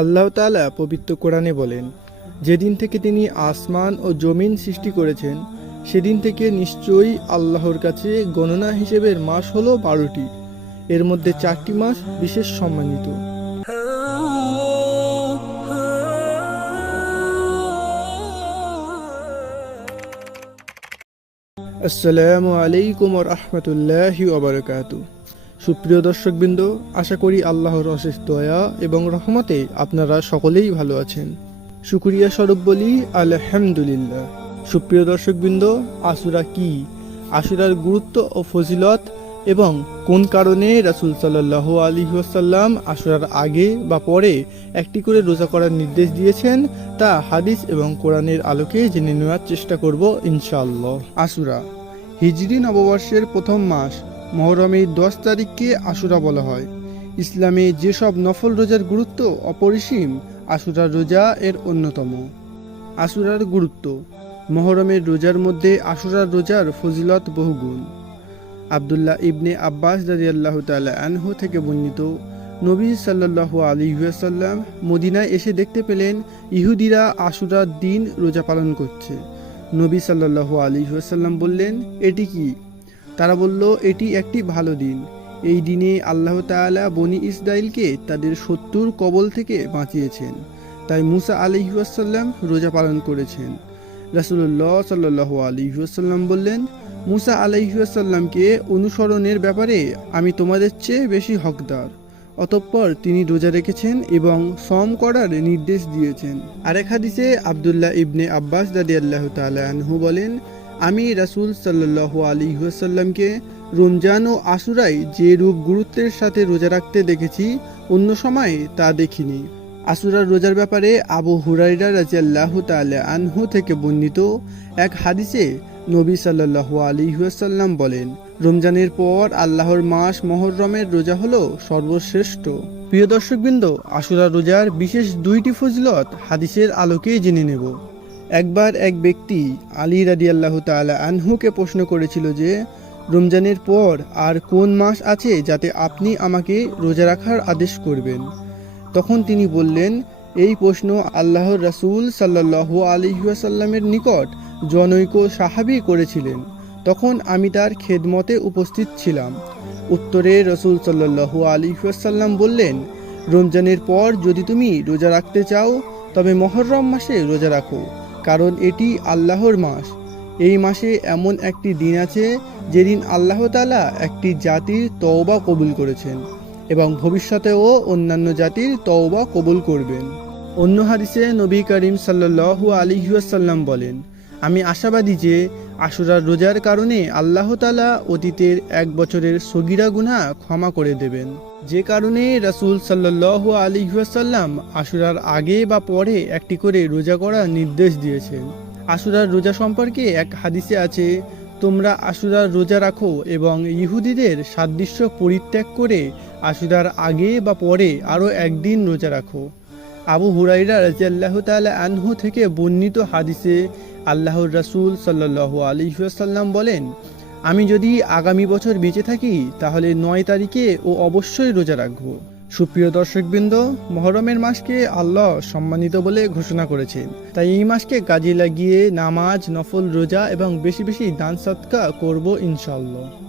আল্লাহ তাআলা পবিত্র কোরআনে বলেন, যেদিন থেকে তিনি আসমান ও জমিন সৃষ্টি করেছেন, সেদিন থেকে নিশ্চয়ই আল্লাহর কাছে গণনা হিসেবে মাস হলো বারোটি। এর মধ্যে চারটি মাস বিশেষ সম্মানিত। আসসালামু আলাইকুম রহমতুল্লাহি ওবরকাত সুপ্রিয় দর্শকবৃন্দ, আশা করি আল্লাহর অশেষ দয়া এবং রহমতে আপনারা সকলেই ভালো আছেন। শুক্রিয়া স্বরূপ বলি, আলহামদুলিল্লাহ। সুপ্রিয় দর্শকবৃন্দ আশুরা কি? আশুরার গুরুত্ব ও ফজিলত এবং কোন কারণে রাসুল সাল্লাহ আলী ওয়াসাল্লাম আশুরার আগে বা পরে একটি করে রোজা করার নির্দেশ দিয়েছেন, তা হাদিস এবং কোরআনের আলোকে জেনে নেওয়ার চেষ্টা করব ইনশাআল্লাহ। আশুরা হিজরি নববর্ষের প্রথম মাস মহরমের দশ তারিখকে আশুরা বলা হয়। ইসলামে যেসব নফল রোজার গুরুত্ব অপরিসীম আশুরার রোজা এর অন্যতম। আশুরার গুরুত্ব, মহরমের রোজার মধ্যে আশুরার রোজার ফজিলত বহুগুণ। আবদুল্লাহ ইবনে আব্বাস রাজিয়াল্লাহ তাআলা আনহু থেকে বর্ণিত নবী সাল্লাল্লাহু আলাইহি ওয়াসাল্লাম মদিনায় এসে দেখতে পেলেন ইহুদিরা আশুরার দিন রোজা পালন করছে। নবী সাল্লাল্লাহু আলাইহি ওয়াসাল্লাম বললেন, এটি কি? তারা বলল, এটি একটি ভালো দিন। এই দিনে আল্লাহ তাআলা বনি ইসরাইলকে তাদের শত্রুর কবল থেকে বাঁচিয়েছেন। তাই মুসা আলিহাসাল্লাম রোজা পালন করেছেন। রাসুল্লাহ সাল্লাহ আলিহাসাল্লাম বললেন, মুসা আলাইসাল্লামকে অনুসরণের ব্যাপারে আমি তোমাদের চেয়ে বেশি হকদার। অতঃপর তিনি রোজা রেখেছেন এবং সম করার নির্দেশ দিয়েছেন। আরেক হাদিসে আবদুল্লাহ ইবনে আব্বাস দাদি আল্লাহ আনহু বলেন আমি রাসূল সাল্লাহ আলিহাসাল্লামকে রমজান ও আশুরাই যে রূপ গুরুত্বের সাথে রোজা রাখতে দেখেছি, অন্য সময় তা দেখিনি। আসুরার রোজার ব্যাপারে আবু হুরাইরা রাজিয়াল্লাহ তালে আনহু থেকে বর্ণিত এক হাদিসে নবী সাল্লাল্লাহু আলাইহি ওয়াসাল্লাম বলেন, রমজানের পর আল্লাহর মাস মহররমের রোজা হলো সর্বশ্রেষ্ঠ। প্রিয় দর্শকবৃন্দ আশুরা রোজার বিশেষ দুইটি ফজিলত হাদিসের আলোকে জেনে নেব। একবার এক ব্যক্তি আলী রাদিয়াল্লাহু তাআলা আনহুকে প্রশ্ন করেছিল যে, রমজানের পর আর কোন মাস আছে যাতে আপনি আমাকে রোজা রাখার আদেশ করবেন? তখন তিনি বললেন, এই প্রশ্ন আল্লাহর রাসূল সাল্লাল্লাহু আলিহাসাল্লামের নিকট জনৈক সাহাবি করেছিলেন। তখন আমি তার খেদমতে উপস্থিত ছিলাম। উত্তরে রসুল সাল্লাল্লাহু আলিহাসাল্লাম বললেন, রমজানের পর যদি তুমি রোজা রাখতে চাও, তবে মহরম মাসে রোজা রাখো। কারণ এটি আল্লাহর মাস। এই মাসে এমন একটি দিন আছে যেদিন আল্লাহ তালা একটি জাতির তওবা কবুল করেছেন এবং ভবিষ্যতেও অন্যান্য জাতির তওবা কবুল করবেন। অন্য হাদিসে নবী করিম সাল্লাহ আলিহাসাল্লাম বলেন আমি আশাবাদী যে আশুরার রোজার কারণে আল্লাহ তালা অতীতের এক বছরের সগিরা গুনাহ ক্ষমা করে দেবেন। যে কারণে রাসূল সাল্লাল্লাহু আলিহাসাল্লাম আশুরার আগে বা পরে একটি করে রোজা করার নির্দেশ দিয়েছেন। আশুরার রোজা সম্পর্কে এক হাদিসে আছে, তোমরা আশুরার রোজা রাখো এবং ইহুদিদের সাদৃশ্য পরিত্যাগ করে আশুরার আগে বা পরে আরও একদিন রোজা রাখো। আবু হুরাইরা রাজিয়াল্লাহ তাআলা আনহু থেকে বর্ণিত হাদিসে আল্লাহর রাসূল সাল্লাল্লাহু আলাইহি ওয়াসাল্লাম বলেন, আমি যদি আগামী বছর বেঁচে থাকি, তাহলে নয় তারিখে ও অবশ্যই রোজা রাখব। সুপ্রিয় দর্শকবৃন্দ, মহরমের মাসকে আল্লাহ সম্মানিত বলে ঘোষণা করেছেন। তাই এই মাসকে কাজে লাগিয়ে নামাজ, নফল রোজা এবং বেশি বেশি দান সৎকা করব ইনশাল্লাহ